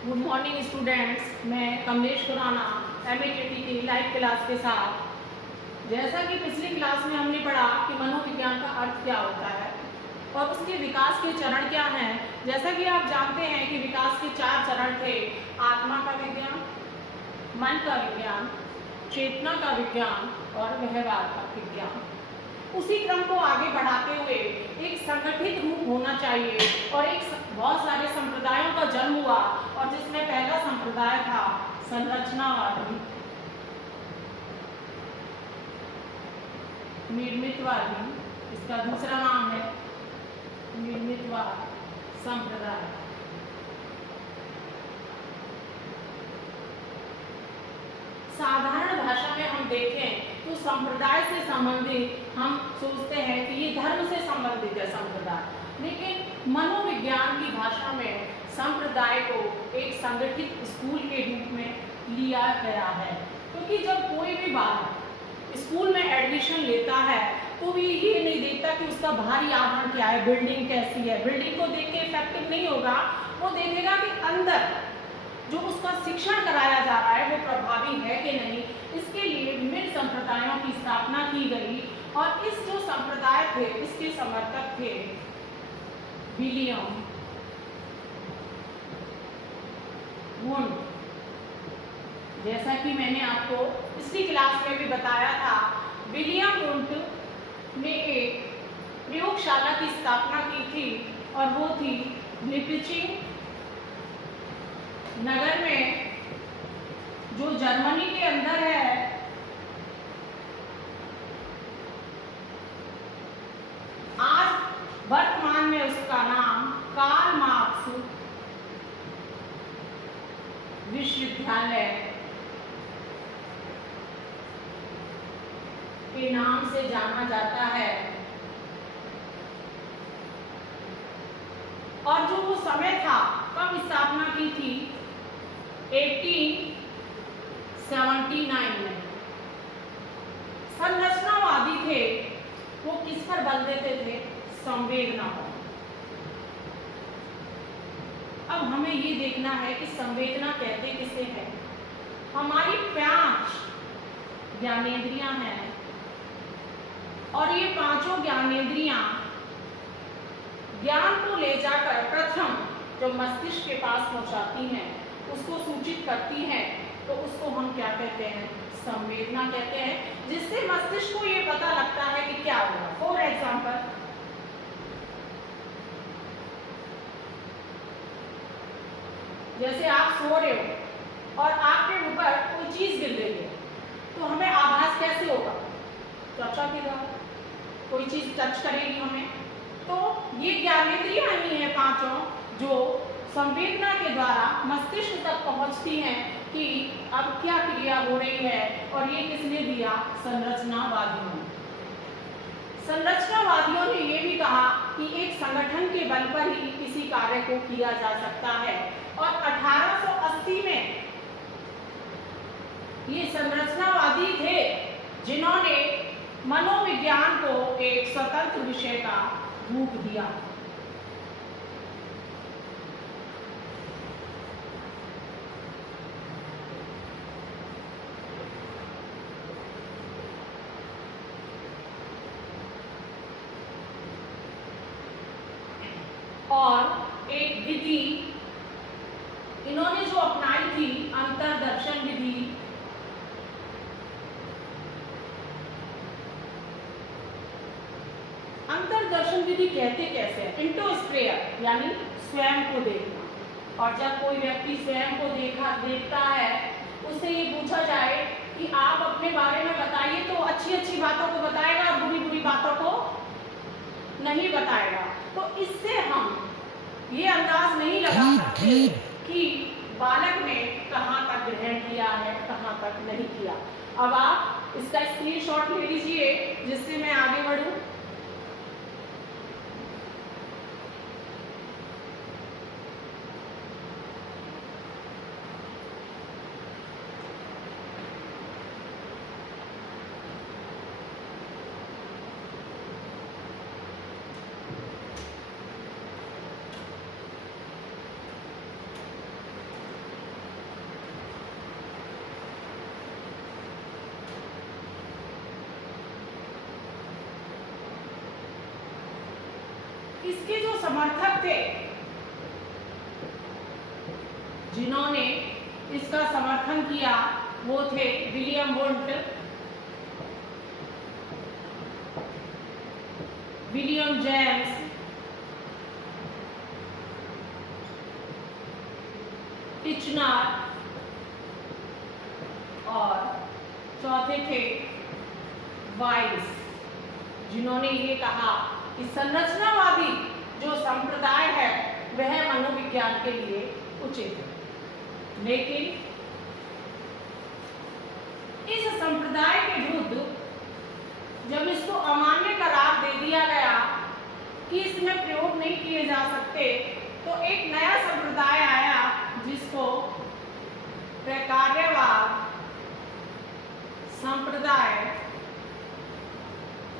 Good morning students. मैं कमलेश खुराना एमएटीटी की live class के साथ। जैसा कि पिछली क्लास में हमने पढ़ा कि मनोविज्ञान का अर्थ क्या होता है और उसके विकास के चरण क्या हैं। जैसा कि आप जानते हैं कि विकास के 4 चरण थे: आत्मा का विज्ञान, मन का विज्ञान, चेतना का विज्ञान और व्यवहार का विज्ञान। उसी क्रम को आगे बढ़ाते हुए एक संगठित रूप होना चाहिए और बहुत सारे संप्रदायों का जन्म हुआ और जिसमें पहला संप्रदाय था संरचनावादी, निर्मितवादी। इसका दूसरा नाम है निर्मितवाद संप्रदाय। साधारण भाषा में हम देखें तो संप्रदाय से संबंधित हम सोचते हैं कि ये धर्म से संबंधित है संप्रदाय, लेकिन मनोविज्ञान की भाषा में संप्रदाय को एक संगठित स्कूल के रूप में लिया गया है। क्योंकि जब कोई भी बालक स्कूल में एडमिशन लेता है तो भी ये नहीं देखता कि उसका बाहरी आवरण क्या है, बिल्डिंग कैसी है। बिल्डिंग को देख के इफेक्टिव नहीं होगा, वो देखेगा कि अंदर जो उसका शिक्षण कराया जा रहा है वो प्रभावी है कि नहीं। इसके लिए विभिन्न संप्रदायों की स्थापना की गई और इस जो संप्रदाय थे इसके समर्थक थे विलियम वुंड। जैसा कि मैंने आपको पिछली क्लास में भी बताया था, विलियम वुंड ने एक प्रयोगशाला की स्थापना की थी और वो थी लिपजिंग नगर में, जो जर्मनी के अंदर है। आज वर्तमान में उसका नाम कार्ल मार्क्स विश्वविद्यालय के नाम से जाना जाता है। और जो वो समय था, कब स्थापना की थी? 1879 में। संरचनावादी थे, वो किस पर बल देते थे? संवेदना पर। अब हमें ये देखना है कि संवेदना कहते किसे हैं। हमारी 5 ज्ञानेंद्रियां हैं और ये 5 ज्ञानेंद्रियां ज्ञान को ले जाकर प्रथम जो मस्तिष्क के पास पहुंचाती हैं, उसको सूचित करती हैं, तो उसको हम क्या कहते हैं? संवेदना कहते हैं, जिससे मस्तिष्क को ये पता लगता है कि क्या होगा। फॉर एग्जाम्पल, जैसे आप सो रहे हो और आपके ऊपर कोई चीज गिर रही है, तो हमें आभास कैसे होगा? त्वचा के द्वारा कोई चीज टच करेगी हमें, तो ये ज्ञानेंद्रियां ही हैं 5 जो संवेदना के द्वारा मस्तिष्क तक पहुंचती हैं कि अब क्या क्रिया हो रही है। और ये किसने दिया? संरचनावादियों ने। संरचनावादियों ने ये भी कहा कि एक संगठन के बल पर ही किसी कार्य को किया जा सकता है। और 1880 में ये संरचनावादी थे जिन्होंने मनोविज्ञान को एक स्वतंत्र विषय का रूप दिया। और एक विधि इन्होंने जो अपनाई थी, अंतर्दर्शन विधि। अंतर्दर्शन विधि कहते कैसे हैं? इंटोस्प्रेयर यानी स्वयं को देखना। और जब कोई व्यक्ति स्वयं को देखता है, उससे ये पूछा जाए कि आप अपने बारे में बताइए, तो अच्छी अच्छी बातों को बताएगा और बुरी बुरी बातों को नहीं बताएगा। तो इससे हम ये अंदाज नहीं लगा सकते कि बालक ने कहाँ तक ग्रहण किया है, कहाँ तक नहीं किया। अब आप इसका स्क्रीनशॉट ले लीजिए जिससे मैं आगे बढ़ूं। इसके जो समर्थक थे, जिन्होंने इसका समर्थन किया, वो थे William Wundt, William James, Titchener और चौथे थे वाइस, जिन्होंने ये कहा कि संरचनावादी जो संप्रदाय है वह मनोविज्ञान के लिए उचित है। लेकिन इस संप्रदाय के विरुद्ध जब इसको अमान्य करार दे दिया गया कि इसमें प्रयोग नहीं किए जा सकते, तो एक नया संप्रदाय आया जिसको प्रकार्यवाद संप्रदाय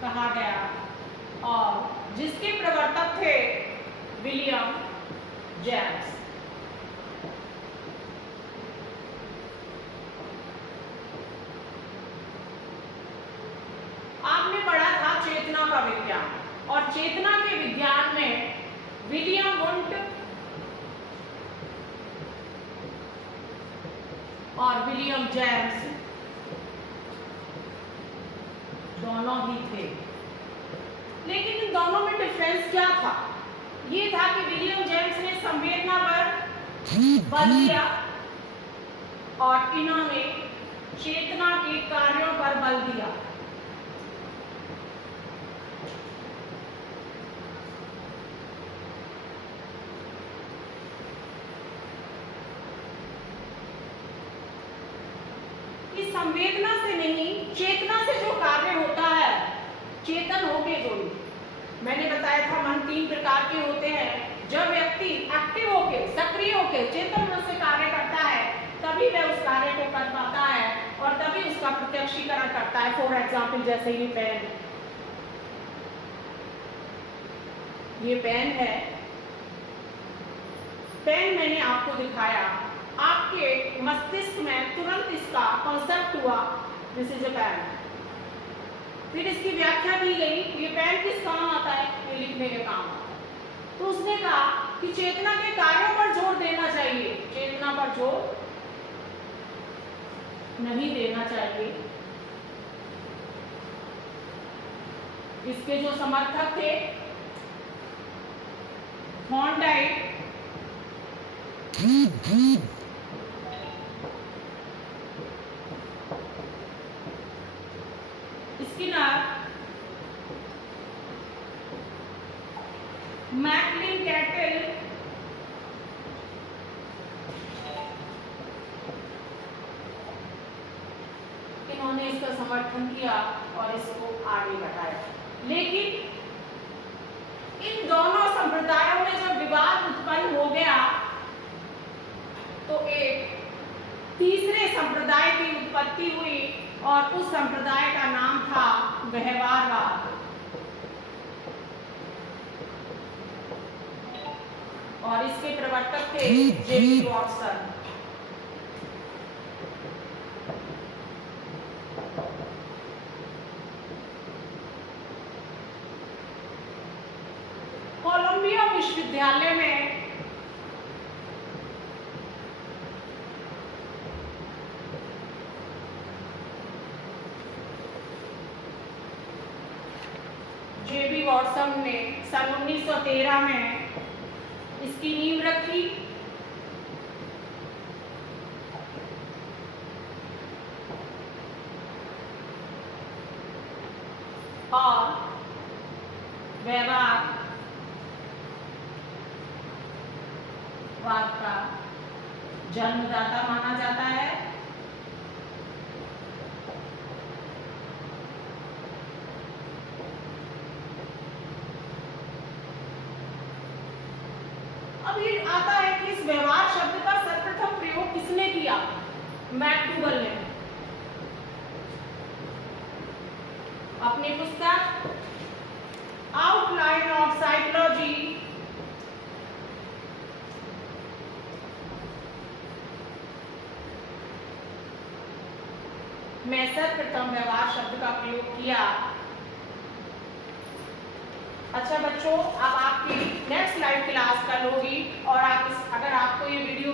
कहा गया और जिसके प्रवर्तक थे विलियम जेम्स। आपने पढ़ा था चेतना का विज्ञान, और चेतना के विज्ञान में विलियम वुंट और विलियम जेम्स दोनों ही थे। लेकिन इन दोनों में डिफरेंस क्या था? ये था कि विलियम जेम्स ने संवेदना पर बल दिया और इन्होंने चेतना के कार्यों पर बल दिया। इस संवेदना से नहीं, चेतना से जो कार्य होता है, चेतन होके जो, मैंने बताया था मन 3 प्रकार के होते हैं। जब व्यक्ति एक्टिव होके, सक्रिय होके, चेतन मन से कार्य करता है, तभी वह उस कार्य को कर पाता है और तभी उसका प्रत्यक्षीकरण करता है। फॉर एग्जाम्पल, जैसे ये पेन है, पेन मैंने आपको दिखाया, आपके मस्तिष्क में तुरंत इसका कॉन्सेप्ट हुआ, दिस इज अ पेन। फिर इसकी व्याख्या दी गई, ये पेन किस काम आता है? ये लिखने के काम आता है। तो उसने कहा कि चेतना के कार्यों पर जोर देना चाहिए, चेतना पर जोर नहीं देना चाहिए। इसके जो समर्थक थे थॉर्नडाइक, स्किनर, मैकलिन कैटल, इन्होंने इसका समर्थन किया और इसको आगे बढ़ाया। लेकिन इन दोनों संप्रदायों में जब विवाद उत्पन्न हो गया तो एक तीसरे संप्रदाय की उत्पत्ति हुई और उस संप्रदाय का नाम था व्यवहारवाद। और इसके प्रवर्तक थे जेबी वॉटसन। कोलंबिया विश्वविद्यालय में जेबी वॉटसन ने सन 1913 में इसकी नींव रखी और व्यवहारवाद का जन्मदाता माना जाता है। अब ये आता है कि इस व्यवहार शब्द का सर्वप्रथम प्रयोग किसने किया? मैकडूगल ने अपनी पुस्तक आउटलाइन ऑफ साइकोलॉजी में सर्वप्रथम व्यवहार शब्द का प्रयोग किया। अच्छा बच्चों, अब आपकी नेक्स्ट लाइव क्लास कल होगी और अगर आपको ये वीडियो